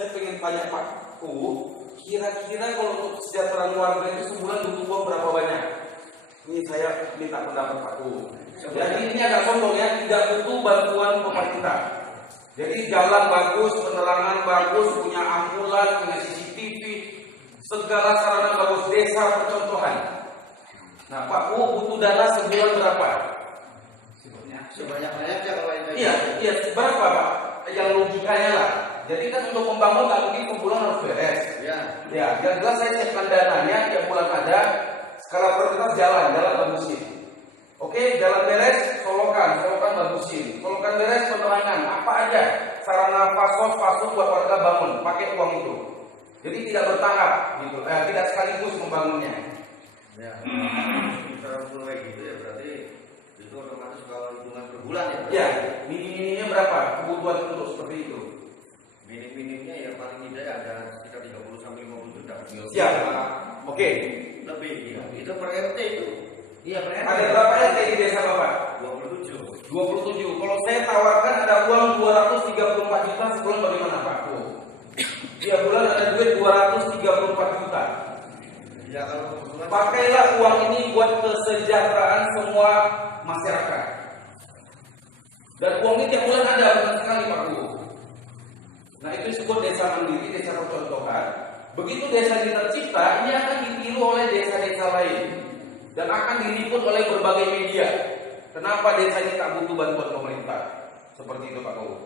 Saya pengen tanya Pak Ku, kira-kira kalau untuk kesejahteraan warga itu sebulan butuh uang berapa banyak? Ini saya minta pendapat Pak Ku. Jadi ini agak sombong ya, tidak butuh bantuan pemerintah. Jadi jalan bagus, penerangan bagus, punya ambulan, punya CCTV, segala sarana bagus, desa percontohan. Nah Pak Ku butuh dana sebulan berapa? Sebanyak-banyaknya kalau ini. Iya, berapa Pak? Yang logikanya lah. Jadi kan untuk membangun nggak mungkin sebulan harus beres. Ya, yang jelas saya siapkan dananya, tiap bulan ada. Skala prioritas jalan bagusin. Oke, jalan beres, solokan bagusin. Solokan beres, penerangan, apa aja sarana fasos buat warga bangun, pakai uang itu. Jadi tidak bertahap, gitu. Tidak sekaligus membangunnya. Ya, kalau mulai gitu ya berarti itu otomatis kalau hitungan per bulan ya. Ya, minimumnya berapa kebutuhan untuk seperti itu? Minim-minimnya ya paling tidak ada sekitar 30 sampai 50 juta. Siap. Oke. Lebih ya. Itu per RT itu. Iya, per RT. Ada berapa RT di desa Bapak? 27. 27. Kalau saya tawarkan ada uang 234 juta sebulan bagaimana Pak? Tiap bulan ada duit 234 juta. Ya kalau pakailah uang ini buat kesejahteraan semua masyarakat. Dan uang ini tiap bulan ada, benar sekali Pak Bu. Nah itu disebut desa mandiri, desa percontohan. Begitu desa ini tercipta, ini akan ditiru oleh desa-desa lain dan akan diliput oleh berbagai media. Kenapa desa ini tak butuh bantuan pemerintah? Seperti itu Pak Bu.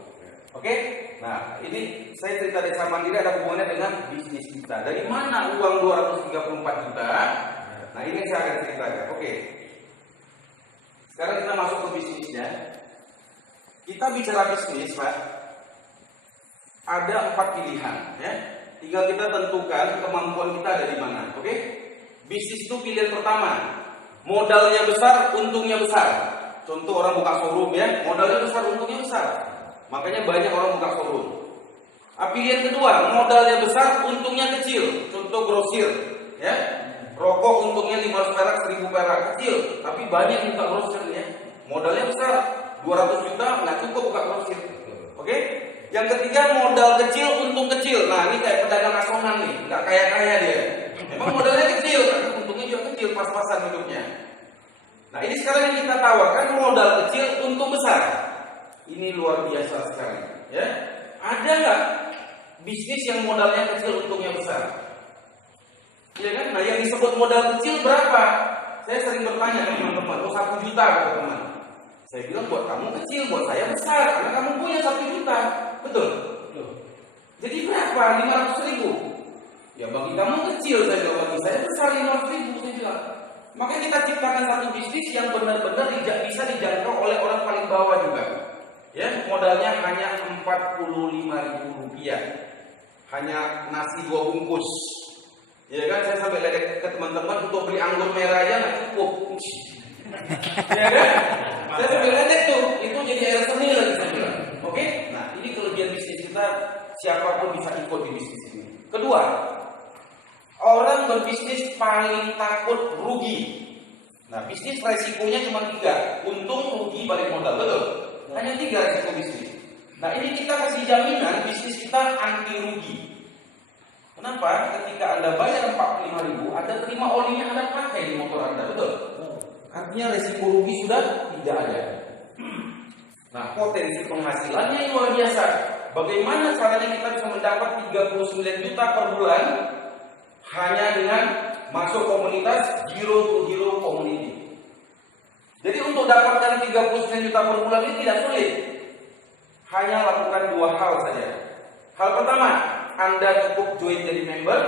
Oke? Nah ini saya cerita desa mandiri ada hubungannya dengan bisnis kita. Dari mana uang 234 juta? Nah ini saya akan ceritakan. Oke. Sekarang kita masuk ke bisnisnya. Kita bicara bisnis Pak, ada 4 pilihan ya. Tinggal kita tentukan kemampuan kita ada di mana. Oke? Bisnis itu pilihan pertama, modalnya besar, untungnya besar. Contoh orang buka showroom ya, modalnya besar, untungnya besar. Makanya banyak orang buka showroom. Pilihan kedua, modalnya besar, untungnya kecil. Contoh grosir ya. Rokok untungnya 500 perak, 1000 perak, kecil, tapi banyak yang buka grosir ya. Modalnya besar, 200 juta nggak cukup buka grosir. Oke? Yang ketiga modal kecil, untung kecil. Nah ini kayak pedagang asongan nih, nggak kaya-kaya dia. Memang modalnya kecil, tapi untungnya juga kecil, pas-pasan hidupnya. Nah ini sekarang yang kita tawarkan modal kecil, untung besar. Ini luar biasa sekali. Ya, ada nggak bisnis yang modalnya kecil, untungnya besar? Ya kan? Nah yang disebut modal kecil berapa? Saya sering bertanya ke teman-teman, 1 juta ke teman. Saya bilang buat kamu kecil, buat saya besar, karena kamu punya 1 juta. Betul? Jadi berapa? 500.000. Ya bagi kamu kecil, saya bilang, bagi saya besar 500.000, saya bilang. Maka kita ciptakan satu bisnis yang benar-benar bisa dijangkau oleh orang paling bawah juga. Ya, modalnya hanya Rp45.000. Hanya nasi 2 bungkus. Ya kan, saya sampai ledek ke teman-teman untuk beli anggur merah aja nggak cukup. Ya kan? Saya sampai ledek tuh, itu jadi air seni lagi saya bilang. Oke? Nah, ini kelebihan bisnis kita, siapapun bisa ikut di bisnis ini. Kedua, orang berbisnis paling takut rugi. Nah, bisnis resikonya cuma 3, untung, rugi, balik modal, betul? Hanya 3 resiko bisnis. Nah, ini kita kasih jaminan bisnis kita anti rugi. Kenapa? Ketika Anda bayar 45.000, Anda terima olinya, Anda pakai di motor Anda, betul? Artinya resiko rugi sudah tidak ada. Nah, potensi penghasilannya luar biasa. Bagaimana caranya kita bisa mendapat 39 juta per bulan hanya dengan masuk komunitas Zero to Hero Community. Jadi untuk dapatkan 39 juta per bulan ini tidak sulit. Hanya lakukan 2 hal saja. Hal pertama, Anda cukup join jadi member.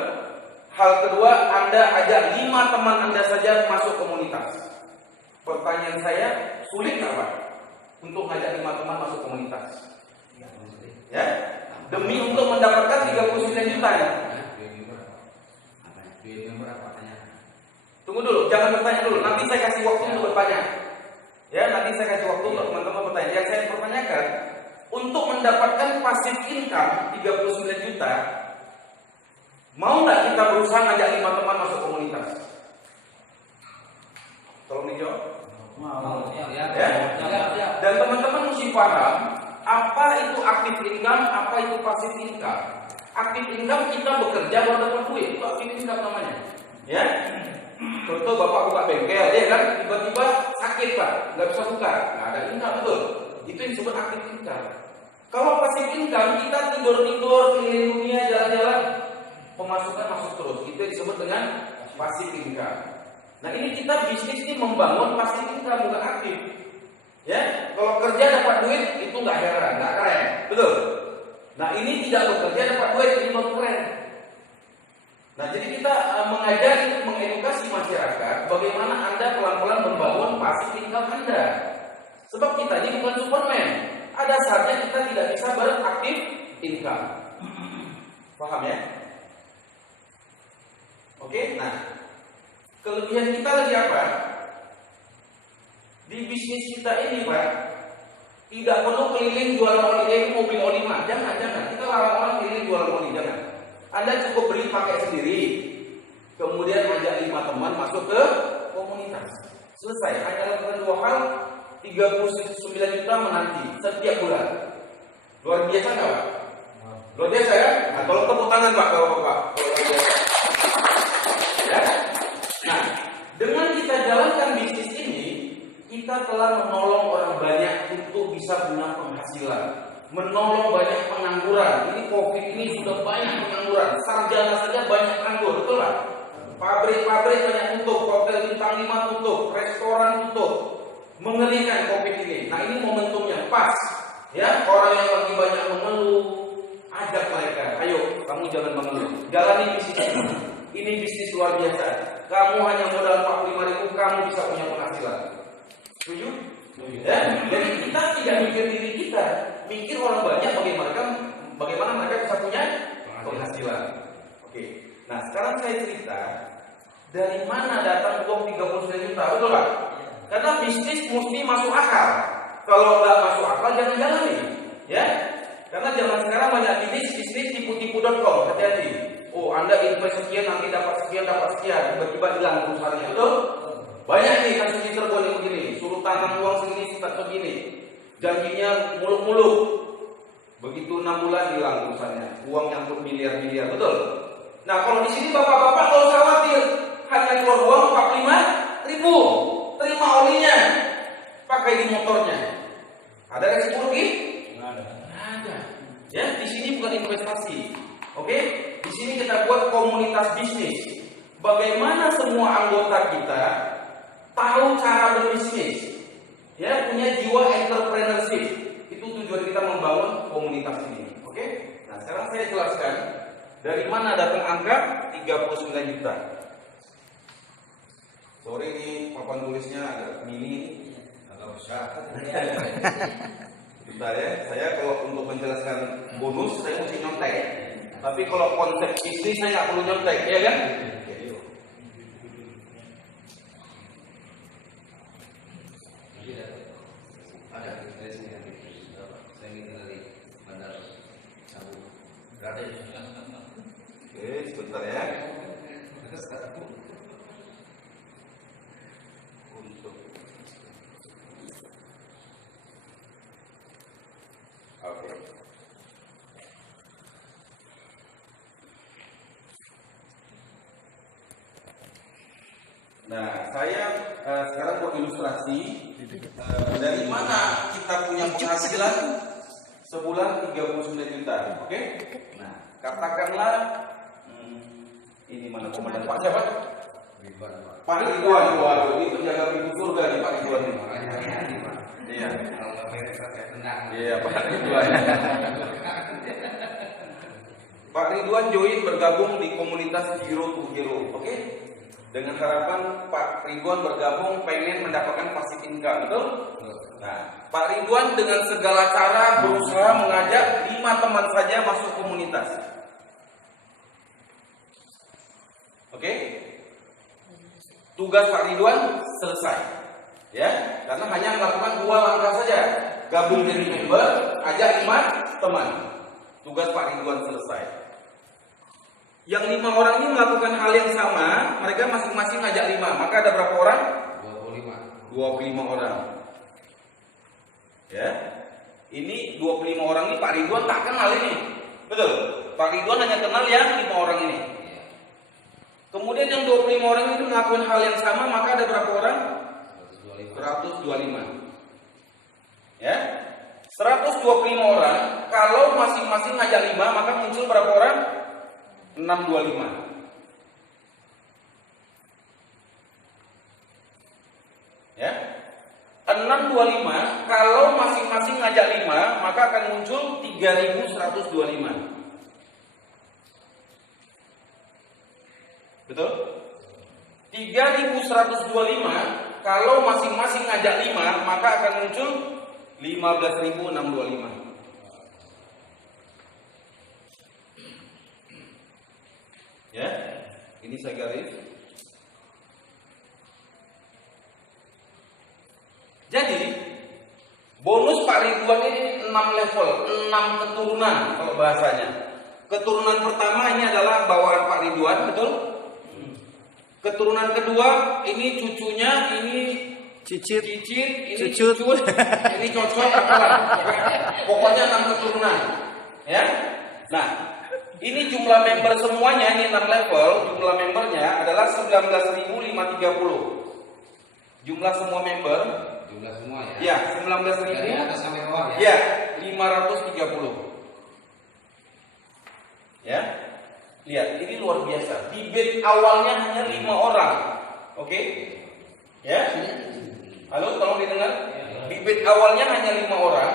Hal kedua, Anda ajak 5 teman Anda saja masuk komunitas. Pertanyaan saya, sulit nggak Pak untuk ngajak 5 teman masuk komunitas? Ya, demi untuk mendapatkan 39 juta ya. Tunggu dulu, jangan bertanya dulu. Nanti saya kasih waktu untuk bertanya. Ya, nanti saya kasih waktu untuk teman-teman bertanya. Yang saya pertanyakan, untuk mendapatkan passive income 39 juta, mau nggak kita berusaha ngajak 5 teman masuk komunitas? Tolong dijawab. Mau. Ya. Dan teman-teman mesti paham apa itu active income, apa itu passive income. Aktif income kita bekerja baru dapat duit, itu aktif income namanya. Ya. Contoh bapak buka bengkel, ya kan? Tiba-tiba sakit pak, nggak bisa buka, nggak ada income, betul? Itu yang disebut aktif income. Kalau pasif income kita tidur-tidur, keliling dunia, jalan-jalan, pemasukan masuk terus. Itu yang disebut dengan pasif income. Nah ini kita bisnis ini membangun pasif income bukan aktif. Ya, kalau kerja dapat duit itu nggak heran, nggak keren, betul? Nah ini tidak bekerja dapat duit ini baru keren. Nah jadi kita mengajari, mengedukasi masyarakat bagaimana Anda pelan-pelan membangun pasif income Anda. Sebab kita ini bukan Superman. Ada saatnya kita tidak bisa beraktif income. Paham ya? Oke, nah kelebihan kita lagi apa? Di bisnis kita ini Pak, tidak perlu keliling jualan oli, mobil oli mah. Jangan. Kita larang orang keliling jualan oli, jangan. Anda cukup beli pakai sendiri, kemudian ajak 5 teman masuk ke komunitas. Selesai. Hanya lakukan 2 hal, 39 juta menanti setiap bulan. Luar biasa nggak Pak? Luar biasa ya? Nah, tolong tepuk tangan Pak kalau Pak. Ya? Nah, dengan kita jalankan bisnis ini, kita telah menolong orang banyak untuk bisa punya penghasilan, menolong banyak pengangguran. Ini COVID ini sudah banyak pengangguran. Sarjana saja banyak nganggur, betul Pak? Pabrik-pabrik banyak tutup, hotel bintang 5 tutup, restoran tutup. Mengerikan COVID ini. Nah ini momentumnya pas. Ya, orang yang lagi banyak mengeluh, ajak mereka. Ayo, kamu jangan mengeluh. Jalani bisnis ini. Ini bisnis luar biasa. Kamu hanya modal 45.000, kamu bisa punya penghasilan. Setuju? Ya? Jadi kita tidak mikir diri kita, mikir orang banyak bagaimana mereka bisa punya penghasilan. Oke. Nah sekarang saya cerita dari mana datang uang 39 juta, betul Pak? Karena bisnis mesti masuk akal. Kalau nggak masuk akal jangan jalani, ya. Karena zaman sekarang banyak bisnis tipu-tipu.com, hati-hati. Oh Anda invest sekian nanti dapat sekian, tiba-tiba hilang perusahaannya, betul? Banyak nih kasus di Cirebon yang begini, suruh tanam uang segini, segini, janjinya muluk-muluk, begitu 6 bulan hilang perusahaannya, uang nyangkut miliar-miliar, betul? Nah kalau di sini bapak-bapak nggak usah khawatir, hanya keluar uang 45.000. Terima olinya, pakai di motornya. Ada resiko rugi? Nggak ada. Ya, di sini bukan investasi. Oke? Di sini kita buat komunitas bisnis. Bagaimana semua anggota kita tahu cara berbisnis? Ya, punya jiwa entrepreneurship. Itu tujuan kita membangun komunitas ini. Oke? Nah, sekarang saya jelaskan dari mana datang angka 39 juta. Sorry ini papan tulisnya agak mini, agak besar. Bentar ya, saya kalau untuk menjelaskan bonus saya mesti nyontek. Tapi kalau konsep bisnis saya nggak perlu nyontek, ya kan? Ada saya ingin dari bandar Sabu. Gratis. Oke, sebentar ya. Oke. Nah, saya sekarang buat ilustrasi dari mana kita punya penghasilan sebulan 39 juta. Oke? Nah, katakanlah ini mana komandan Pak siapa? Pak Ridwan. Waduh, ini penjaga pintu surga nih Pak Ridwan. Iya. Iya, Pak Ridwan. Pak Ridwan join bergabung di komunitas Zero to Hero, oke? Dengan harapan Pak Ridwan bergabung pengen mendapatkan passive income, betul? Nah, Pak Ridwan dengan segala cara berusaha mengajak 5 teman saja masuk komunitas. Oke? Tugas Pak Ridwan selesai. Ya, karena hanya melakukan 2 langkah saja. Gabung jadi member, ajak 5 teman. Tugas Pak Ridwan selesai. Yang 5 orang ini melakukan hal yang sama, mereka masing-masing ngajak 5. Maka ada berapa orang? 25 orang. Ya. Ini 25 orang ini Pak Ridwan tak kenal ini. Betul? Pak Ridwan hanya kenal yang 5 orang ini. Kemudian yang 25 orang itu ngelakuin hal yang sama, maka ada berapa orang? 125. Ya. 125 orang, kalau masing-masing ngajak 5, maka muncul berapa orang? 625. Ya. 625, kalau masing-masing ngajak 5, maka akan muncul 3125. Betul? 3125, kalau masing-masing ngajak 5, maka akan muncul 15.625. Ya, ini saya garis. Jadi, bonus Pak Ridwan ini 6 level, 6 keturunan kalau bahasanya. Keturunan pertama ini adalah bawaan Pak Ridwan, betul? Keturunan kedua ini cucunya, ini cicit, ini cucut, ini cocok, pokoknya 6 keturunan, ya. Nah, ini jumlah member semuanya, ini 6 level, jumlah membernya adalah 19.530. Jumlah semua member, Jumlah semua ya. ya, Dari 19.000, atas sampai bawah ya. ya, 530. Ya. Lihat, ini luar biasa. Di batch awalnya hanya 5 orang. Oke? Ya? Halo, tolong didengar. Di batch awalnya hanya 5 orang.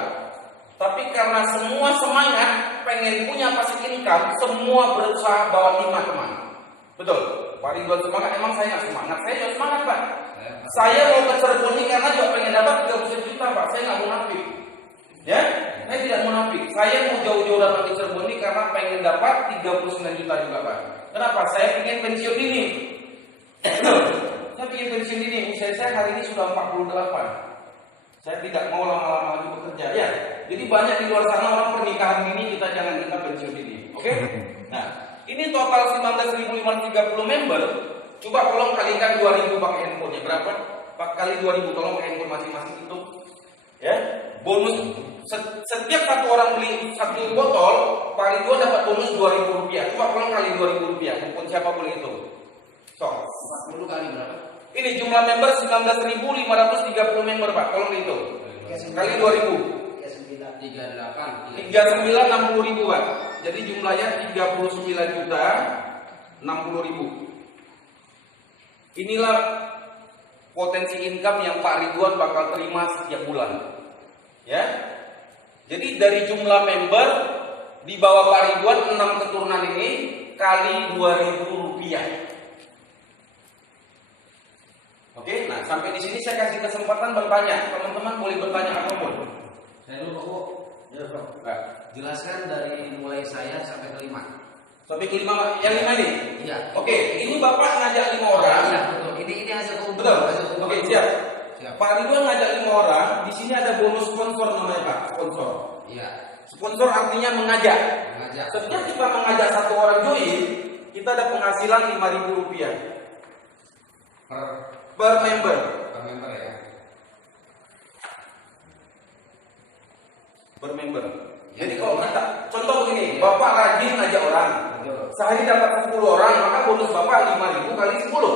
Tapi karena semua semangat pengen punya passive income, semua berusaha bawa 5 teman. Betul? Pak Ridwan semangat, emang saya nggak semangat. Saya juga semangat, Pak. Saya mau ke Cirebon ini karena juga pengen dapat 30 juta, Pak. Saya nggak munafik. Ya? Saya tidak munafik. Saya mau jauh-jauh datang ke Cirebon ini karena pengen dapat 39 juta juga, Pak. Kenapa? Saya ingin pensiun dini. Saya ingin pensiun dini. Usia saya hari ini sudah 48. Saya tidak mau lama-lama lagi bekerja. Ya. Jadi banyak di luar sana orang pernikahan dini, kita jangan minta pensiun dini. Oke? Nah, ini total 19.530 member. Coba tolong kalikan 2.000 pakai handphonenya. Berapa? Pak kali 2.000, tolong pakai handphone masing-masing itu. Ya. Bonus setiap satu orang beli satu botol, Pak Ridwan dapat bonus Rp2.000. Coba tolong kali Rp2.000, handphone siapa boleh itu. So, 40 kali berapa? ini jumlah member 19.530 member, Pak. Tolong dihitung. Kali 2.000. 38. 3960.000, Pak. Jadi jumlahnya 39.060.000. Inilah potensi income yang Pak Ridwan bakal terima setiap bulan. Ya. Jadi dari jumlah member di bawah Pak Ridwan 6 keturunan ini kali Rp2.000. Oke, nah sampai di sini saya kasih kesempatan bertanya. Teman-teman boleh bertanya apapun. Saya dulu Bu. Ya, Bro. Nah, Jelaskan dari mulai saya sampai ke 5. sampai ke 5, yang 5 nih. Iya. Oke, ini Bapak ngajak 5 orang. Iya, betul. Ini hasil keuntungan. Betul. Hasil keuntungan. Oke, siap. Siap. Pak Ridwan ngajak 5 orang. Di sini ada bonus sponsor namanya, Pak. Sponsor. Iya. Sponsor artinya mengajak. Mengajak. Setiap kita mengajak satu orang join, kita ada penghasilan Rp5.000 per member. Per member ya. Per member. Ya, Jadi ya. kalau kita contoh begini, Bapak rajin ngajak orang, Betul. sehari dapat 10 orang, maka bonus Bapak 5.000 kali 10.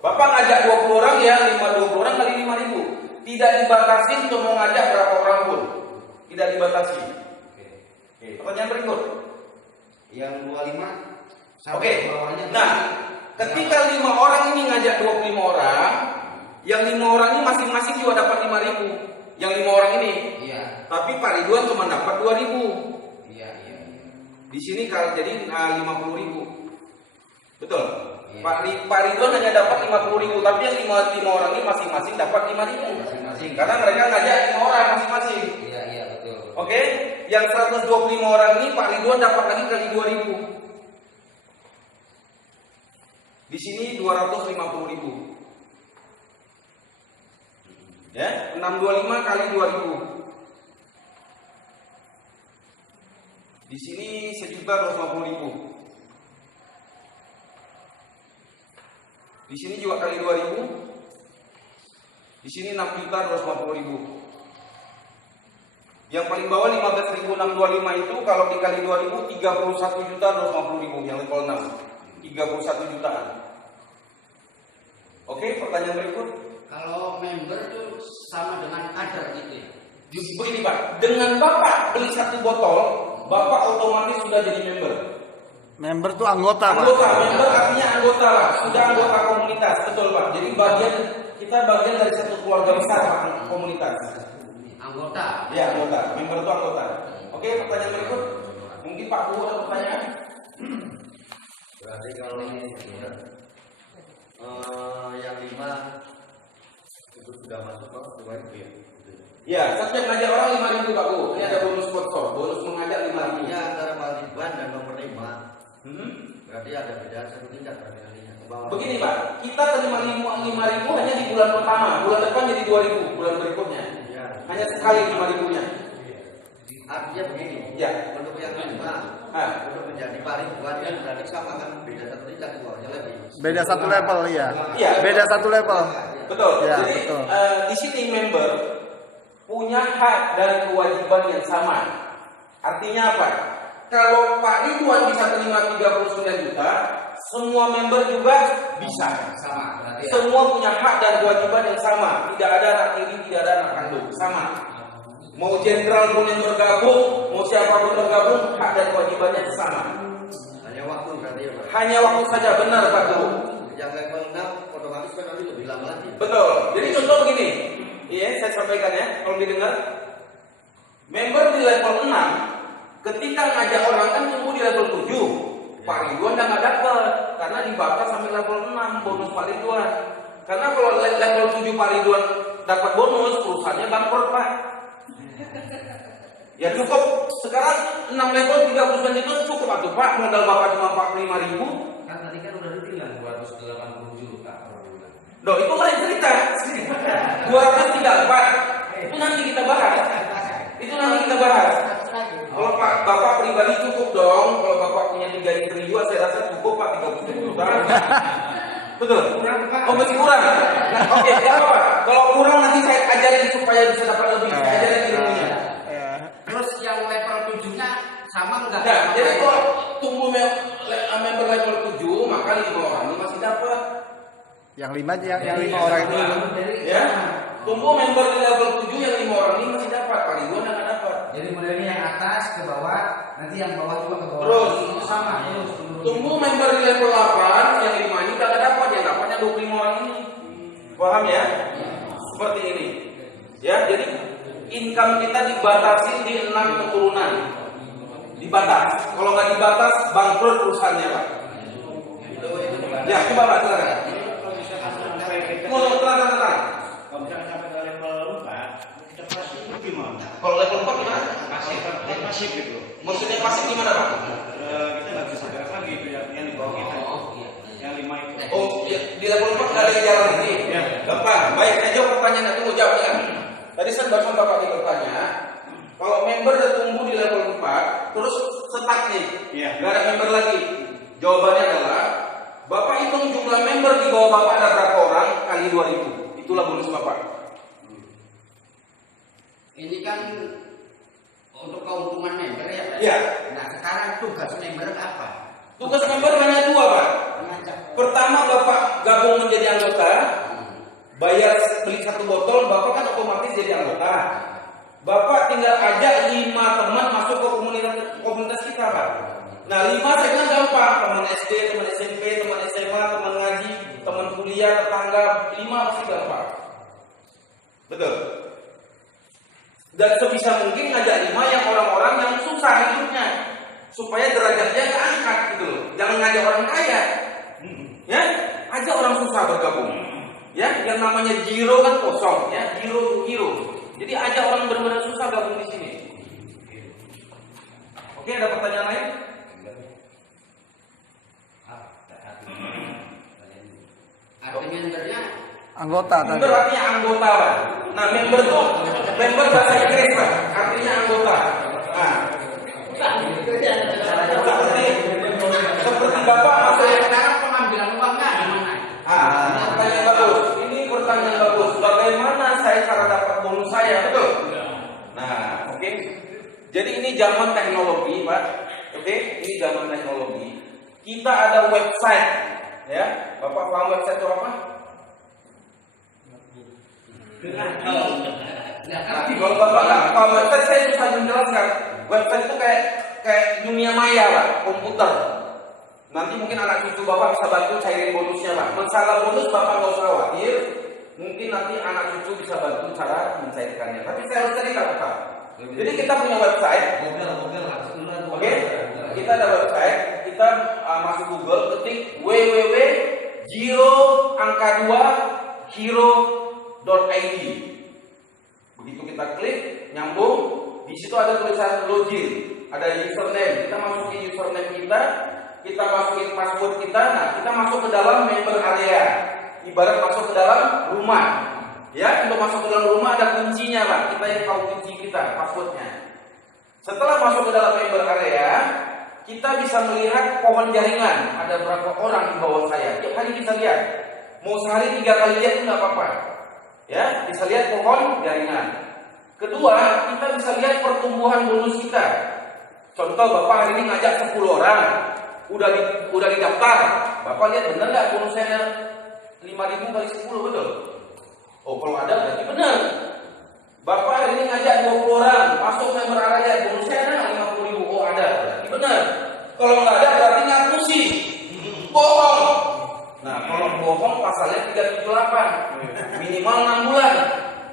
Bapak ngajak 20 orang ya 20 orang kali 5.000. Tidak dibatasi untuk mau ngajak berapa orang pun. Tidak dibatasi. Oke. Pertanyaan berikut. Yang 25 sampai Oke. ke bawahnya. Nah, ketika 5 orang ini ngajak 25 orang, yang 5 orang ini masing-masing juga dapat 5.000. Yang 5 orang ini. Iya. Tapi Pak Ridwan cuma dapat 2.000. Iya. Di sini kalau jadi 50.000. Betul. Iya. Pak Ridwan hanya dapat 50.000, tapi yang 5 orang ini masing-masing dapat 5.000. Masing-masing. Karena mereka ngajak 5 orang masing-masing. Iya, betul. Oke? Yang 125 orang ini Pak Ridwan dapat lagi kali 2.000. Di sini 250.000. Ya, 625 kali 2.000. Di sini 1.250.000. Di sini juga kali 2.000. Di sini 6.250.000. Yang paling bawah 15.625 itu kalau dikali 2.000 31.250.000 yang level 6. 31 jutaan. Oke, pertanyaan berikut. Kalau member itu sama dengan kader gitu ya? Justru begini Pak, dengan Bapak beli 1 botol, Bapak otomatis sudah jadi member. Member tuh anggota, Pak. Anggota, member artinya anggota lah, sudah anggota komunitas, betul Pak. Jadi kita bagian dari satu keluarga besar Pak, komunitas. Anggota. Ya anggota, member itu anggota. Oke, pertanyaan berikut. Mungkin Pak Bu ada pertanyaan? Berarti kalau ini yang 5 itu sudah masuk ke 2.000 ya? Ya, setiap ngajak orang 5.000 Pak Bu. Ini ada bonus sponsor, bonus mengajak 5.000. Artinya antara Pak dan nomor 5 berarti ada beda 1 tingkat berarti nantinya ke bawah. Begini Pak, kita terima 5.000 hanya di bulan pertama, bulan depan jadi 2.000, bulan berikutnya. Ya. Hanya sekali 5.000-nya. Artinya begini, Ya. untuk yang 5 untuk menjadi paribuan kan berarti sama kan beda 1 tingkat di bawahnya lebih. Beda 1 level, iya. Iya. Beda 1 level. Betul. Ya, Jadi betul. di sini member punya hak dan kewajiban yang sama. Artinya apa? Kalau Pak Ridwan bisa terima 39 juta, semua member juga bisa. Sama berarti ya? Semua punya hak dan kewajiban yang sama. Tidak ada anak tiri, tidak ada anak kandung. Sama. Mau jenderal pun yang bergabung, mau siapapun bergabung, hak dan kewajibannya sama. Hanya waktu berarti ya Pak. Hanya waktu saja, benar Pak Guru. Yang level 6 otomatis kan nanti lebih lama lagi. Betul. Jadi contoh begini. Iya, saya sampaikan ya, kalau didengar. Member di level 6, ketika ngajak orang kan tunggu di level 7. Pak Ridwan udah nggak dapat, karena dibatas sampai level 6 bonus Pak Ridwan. Karena kalau level 7 Pak Ridwan dapat bonus, perusahaannya bangkrut Pak. Ya cukup, sekarang 6 level 39 itu cukup atuh Pak, modal Bapak cuma 45.000. Kan tadi kan udah dibilang 280 juta per bulan. Loh, itu lain cerita. 234. Itu nanti kita bahas. Itu nanti kita bahas. Kalau Pak Bapak pribadi cukup dong. Kalau Bapak punya 3 istri juga, saya rasa cukup Pak 30 juta. Betul. Oh masih kurang. Oke, tidak apa-apa. Kalau kurang nanti saya ajarin supaya bisa dapat lebih. Saya ajarin ilmunya. Terus yang level 7-nya sama enggak? Nah, jadi kalau tunggu member level 7, maka 5 orang ini masih dapat. Yang 5 yang 5 orang itu. Ya. Tunggu member di level 7 yang 5 orang ini masih dapat. Pak Ridwan nggak dapat. Jadi modelnya yang atas ke bawah, nanti yang bawah juga ke bawah. Terus. Itu sama terus. Tunggu member di level 8 yang 5 ini udah nggak dapat, yang dapatnya 25 orang ini. Paham ya? Seperti ini. Ya, jadi income kita dibatasi di 6 keturunan. Dibatas. Kalau nggak dibatas, bangkrut perusahaannya Pak. Ya, coba Pak, silakan. Tenang. Kalau misalnya sampai ke level 4, kita pasif itu gimana? Kalau level 4 gimana? Pasif gitu. Maksudnya pasif gimana Pak? Kita nggak bisa gerak lagi itu yang di bawah kita. Yang 5 itu. Oh, ya, di level 4 nggak ada yang jalan lagi. Ya. Gampang. Baik, saya jawab pertanyaan itu, mau jawab ya. Tadi saya barusan Bapak bertanya, kalau member udah tumbuh di level 4, terus stuck nih, Iya. nggak ada member lagi. Jawabannya adalah, Bapak hitung jumlah member di bawah Bapak ada berapa orang kali 2.000. Itulah bonus Bapak. Ini kan untuk keuntungan member ya Pak? Iya. Nah sekarang tugas member apa? Tugas member hanya 2 Pak. Mengajak. Pertama Bapak gabung menjadi anggota, bayar beli 1 botol, Bapak kan otomatis jadi anggota. Bapak tinggal ajak 5 teman masuk ke komunitas kita Pak. Nah 5 saya bilang gampang, teman SD, teman SMP, teman SMA, teman ngaji, teman kuliah, tetangga, 5 masih gampang. Betul. Dan sebisa mungkin ngajak 5 yang orang-orang yang susah hidupnya, supaya derajatnya keangkat gitu loh. Jangan ngajak orang kaya. Ya, ajak orang susah bergabung. Ya, yang namanya zero kan kosong ya, zero to hero. Jadi ajak orang benar-benar susah gabung di sini. Oke, ada pertanyaan lain? Artinya membernya Anggota tadi. Member artinya anggota Pak. Nah, member tuh member bahasa Inggris Pak, artinya anggota. Nah, seperti Bapak masuk. sekarang pengambilan uangnya gimana? Ini pertanyaan bagus. Ini pertanyaan bagus. Bagaimana saya cara dapat bonus saya, betul? Nah, oke. Jadi ini zaman teknologi, Pak. Oke, ini zaman teknologi. Kita ada website, ya. Bapak paham website itu apa? Nah, kalau Bapak nggak paham website, saya bisa menjelaskan. Website itu kayak dunia maya, Pak, komputer. Nanti mungkin anak cucu Bapak bisa bantu cairin bonusnya, Pak. Masalah bonus Bapak nggak usah khawatir. Mungkin nanti anak cucu bisa bantu cara mencairkannya. Tapi saya harus cerita, Pak. Jadi kita punya website. Oke, kita ada website. Kita masuk Google, ketik www.hero.id. Begitu kita klik, nyambung. Di situ ada tulisan login, ada username. Kita masukin username kita. Kita masukin password kita. Nah, kita masuk ke dalam member area. Ibarat masuk ke dalam rumah. Ya, untuk masuk ke dalam rumah ada kuncinya, Pak. Kita yang tahu kunci kita, passwordnya. Setelah masuk ke dalam member area, kita bisa melihat pohon jaringan. Ada berapa orang di bawah saya. Tiap hari kita lihat. Mau sehari 3 kali lihat itu nggak apa-apa. Ya, bisa lihat pohon jaringan. Kedua, kita bisa lihat pertumbuhan bonus kita. Contoh, Bapak hari ini ngajak 10 orang. Udah didaftar. Bapak lihat benar nggak bonusnya 5.000 kali 10, betul? Oh, kalau ada berarti benar. Bapak hari ini ngajak 20 orang masuk member area, bonusnya ada 50.000. Oh, ada, berarti benar. Kalau nggak ada berarti ngapusi, bohong. Nah, kalau bohong pasalnya 378, minimal 6 bulan.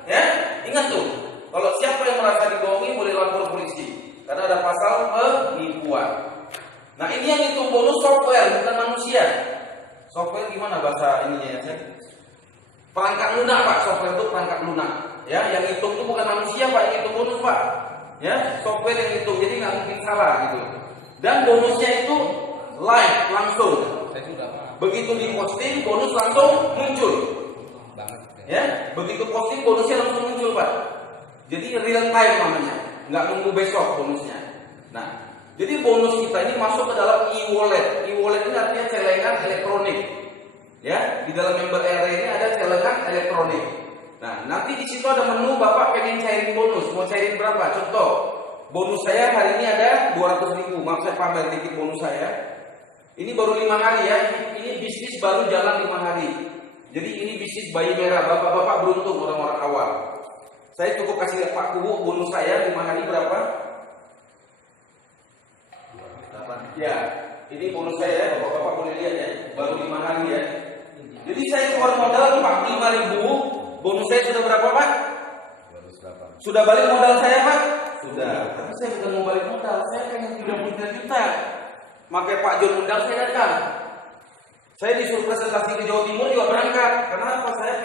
Ya, ingat tuh. Kalau siapa yang merasa dibohongi boleh lapor polisi, karena ada pasal penipuan. Nah, ini yang hitung bonus software, bukan manusia. Software gimana bahasa ininya ya? Perangkat lunak, Pak. Software itu perangkat lunak. Ya, yang hitung itu bukan manusia, Pak. Yang hitung bonus, Pak. Ya, software yang hitung, jadi nggak mungkin salah gitu. Dan bonusnya itu live, langsung. Begitu diposting, bonus langsung muncul. Ya, begitu posting, bonusnya langsung muncul, Pak. Jadi real time namanya, nggak nunggu besok bonusnya. Nah, jadi bonus kita ini masuk ke dalam e-wallet. E-wallet ini artinya celengan elektronik. Ya, di dalam member area ini ada celengan elektronik. Nah, nanti di situ ada menu Bapak pengen cairin bonus. Mau cairin berapa? Contoh, bonus saya hari ini ada 200.000. Maaf saya pamer dikit bonus saya. Ini baru 5 hari ya. Ini bisnis baru jalan 5 hari. Jadi ini bisnis bayi merah. Bapak-bapak beruntung orang-orang awal. Saya cukup kasih lihat Pak Kubu bonus saya 5 hari berapa? Ya, ini bonus saya ya, Bapak-bapak boleh lihat ya, baru 5 hari ya. Jadi saya keluar modal 45.000, bonus saya sudah berapa, Pak? Sudah balik modal saya, Pak? Sudah. Tapi saya bukan mau balik modal, saya pengen 33 juta. Makanya Pak John undang saya datang. Saya disuruh presentasi ke Jawa Timur juga berangkat. Karena apa? Saya